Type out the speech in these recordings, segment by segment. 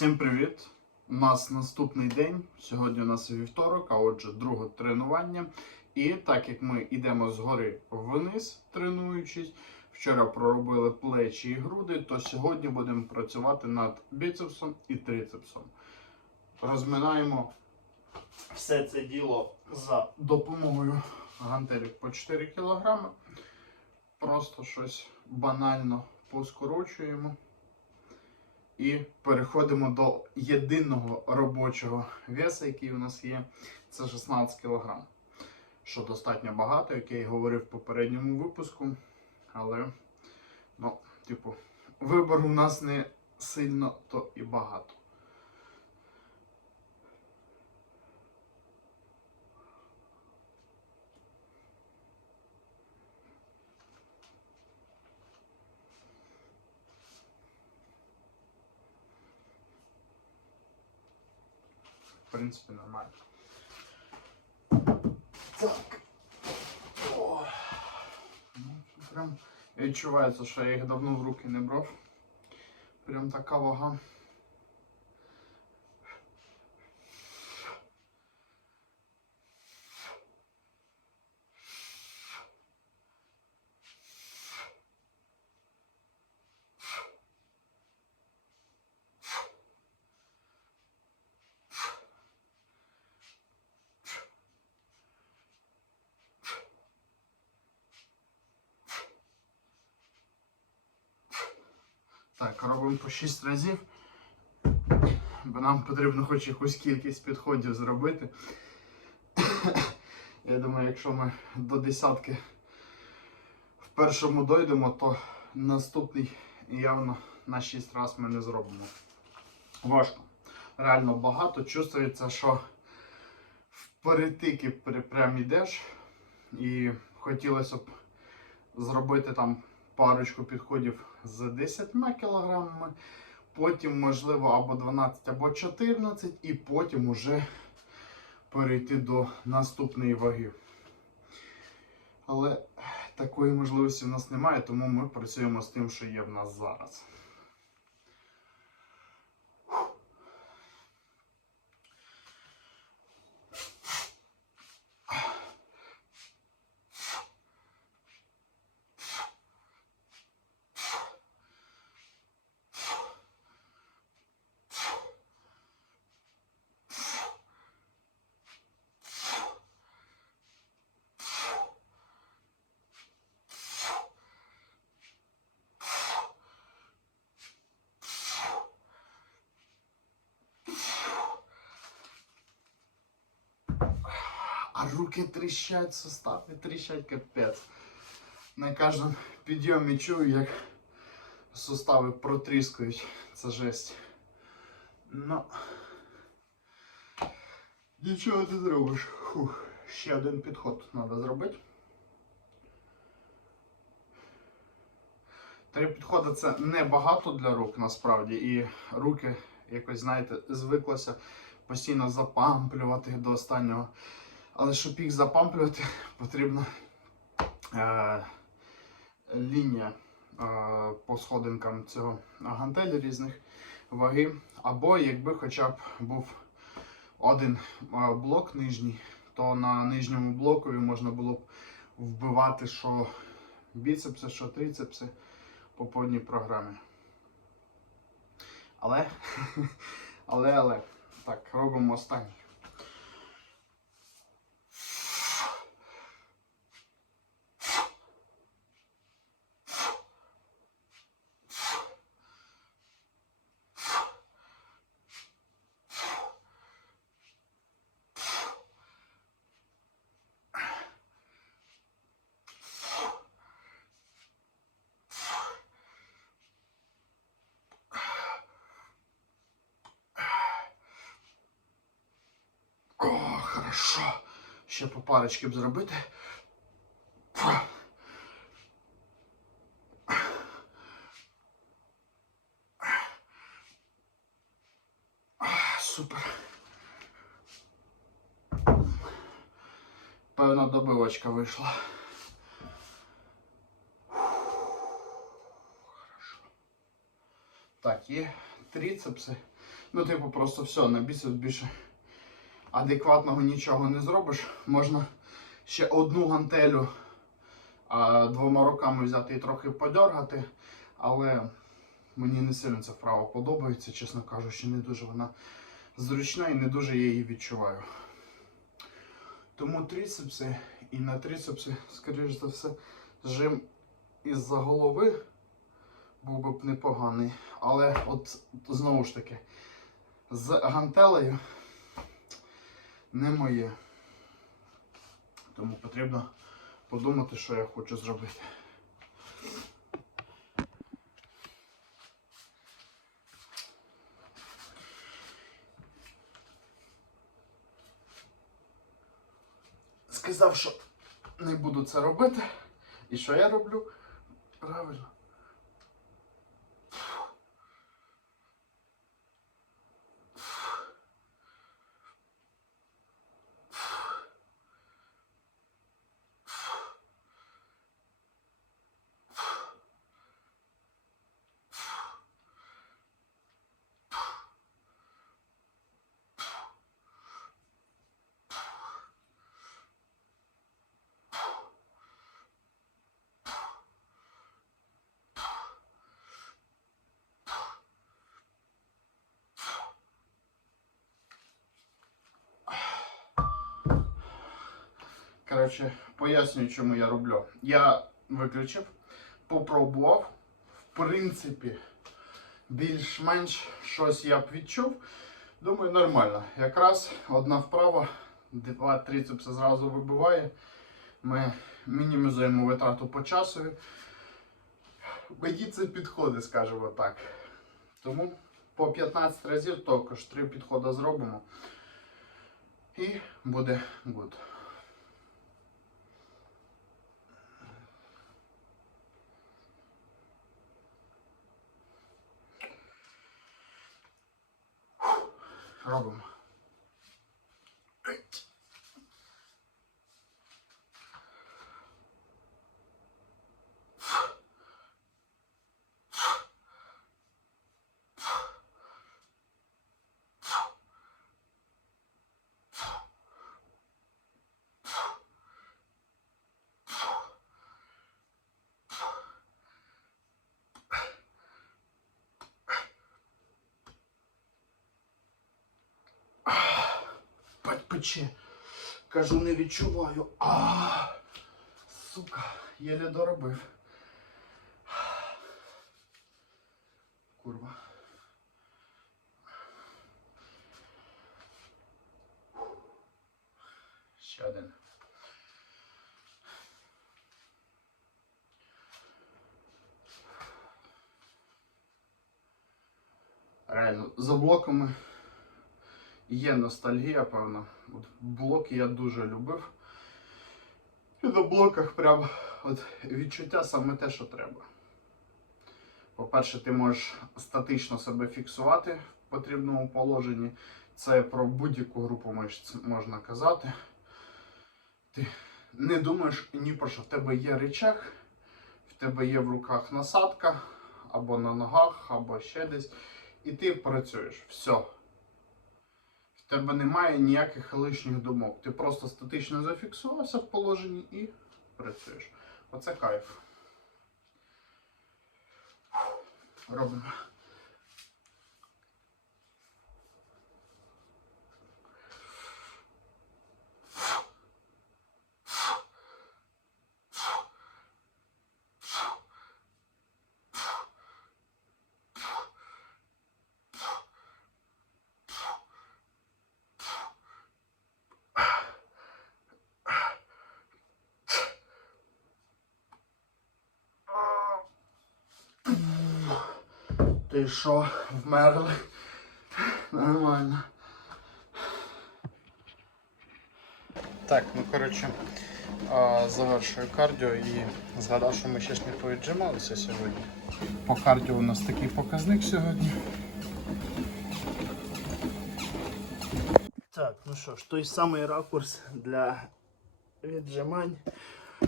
Всім привіт! У нас наступний день. Сьогодні у нас вівторок, а отже, друге тренування. І так як ми йдемо згори вниз, тренуючись, вчора проробили плечі і груди, то сьогодні будемо працювати над біцепсом і трицепсом. Розминаємо все це діло за допомогою гантелів по 4 кг. Просто щось банально поскорочуємо. І переходимо до єдиного робочого веса, який у нас є. Це 16 кг. Що достатньо багато, як я і говорив в попередньому випуску. Але, ну, типу, вибору у нас не сильно то і багато. В принципі, нормально. Так. О. Ну, Прям відчувається, що я їх давно в руки не брав. Прям така вага. Так, робимо по 6 разів. Бо нам потрібно хоч якусь кількість підходів зробити. Я думаю, якщо ми до десятки в першому дойдемо, то наступний явно на 6 разів ми не зробимо. Важко. Реально багато. Чувствується, що в перетики при- прям ідеш. І хотілося б зробити там парочку підходів з 10 кг, потім, можливо, або 12, або 14, і потім уже перейти до наступної ваги. Але такої можливості в нас немає, тому ми працюємо з тим, що є в нас зараз. А руки тріщать, сустави тріщать капець. На кожному підйомі чую, як сустави протріскують. Це жесть. Ну. Нічого не зробиш. Фух. Ще один підход треба зробити. Три підходи це небагато для рук насправді. І руки якось, знаєте, звиклося постійно запамплювати до останнього. Але щоб їх запамплювати, потрібна е, лінія е, по сходинкам цього гантелі різних ваги. Або якби хоча б був один е, блок нижній, то на нижньому блокові можна було б вбивати що біцепси, що трицепси по повній програмі. Але, але, але, так, робимо останній. О, хорошо. Ще по парочки б зробити. Супер. Певна добивочка вийшла. Так, і тріцепси. Ну, типу, просто все, на біцепс більше адекватного нічого не зробиш. Можна ще одну гантелю а, двома руками взяти і трохи подергати, але мені не сильно ця вправа подобається, чесно кажучи, не дуже вона зручна і не дуже я її відчуваю. Тому тріцепси і на тріцепси, скоріш за все, жим із-за голови був би б непоганий. Але от знову ж таки, з гантелею не моє. Тому потрібно подумати, що я хочу зробити. Сказав, що не буду це робити. І що я роблю? Правильно. Коротше, пояснюю, чому я роблю. Я виключив, попробував. В принципі, більш-менш щось я б відчув. Думаю, нормально. Якраз одна вправа, два трицепси зразу вибиває. Ми мінімізуємо витрату по часові. Мені це підходить, скажімо так. Тому по 15 разів також 3 підходи зробимо. І буде good. Робимо. Пече. Кажу, не відчуваю. А, сука, єле доробив. Курва. Ще один. Реально, за блоками є ностальгія, певно. От блоки я дуже любив. І на блоках прям от відчуття саме те, що треба. По-перше, ти можеш статично себе фіксувати в потрібному положенні. Це про будь-яку групу мишць можна казати. Ти не думаєш ні про що. В тебе є речах, в тебе є в руках насадка, або на ногах, або ще десь. І ти працюєш. Все. В тебе немає ніяких лишніх думок. Ти просто статично зафіксувався в положенні і працюєш. Оце кайф. Робимо. Ти що, вмерли? Нормально. Так, ну коротше, завершую кардіо і згадав, що ми ще ж не повіджималися сьогодні. По кардіо у нас такий показник сьогодні. Так, ну що ж, той самий ракурс для віджимань.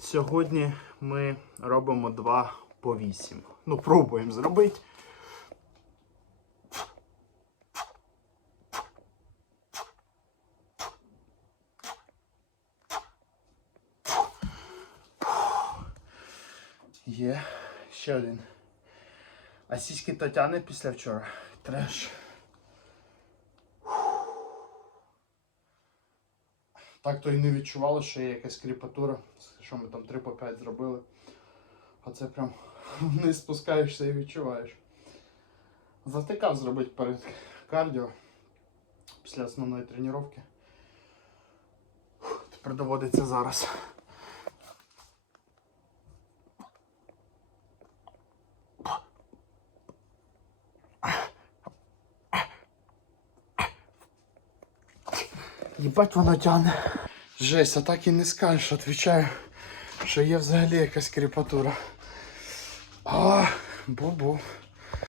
Сьогодні ми робимо 2 по 8. Ну, пробуємо зробити. Є. Ще один. А сіськи то після вчора. Треш. Так то і не відчувало, що є якась кріпатура, що ми там 3 по 5 зробили. А це прям вниз спускаєшся і відчуваєш. Затикав зробити перед кардіо після основної тренування. Тепер доводиться зараз. Їбать воно тягне. Жесть, а так і не скажеш, відвічаю, що є взагалі якась кріпатура. А, бу-бу.